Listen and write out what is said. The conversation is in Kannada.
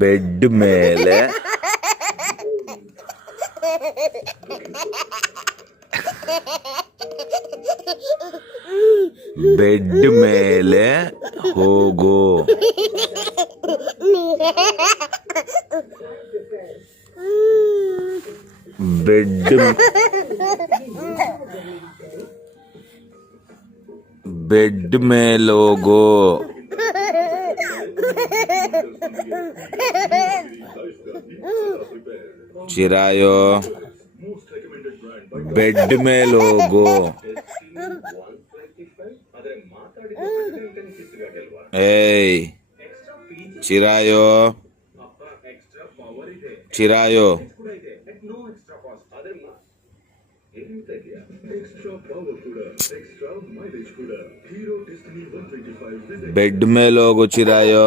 ಬೆಡ್ ಮೇಲೆ ಬೆಡ್ ಮೇಲೆ ಹೋಗೋ. ಬೆಡ್ ಬೆಡ್ ಮೇಲೆ ಹೋಗೋ. ಚಿರಾಯೋ ಬೆಡ್ ಮೇಲೆ ಹೋಗೋ. ಏಯ್ ಚಿರಾಯೋ ಚಿರಾಯೋ ಬೆಡ್ ಮೇಲೆ ಹೋಗು ಚಿರಾಯೋ.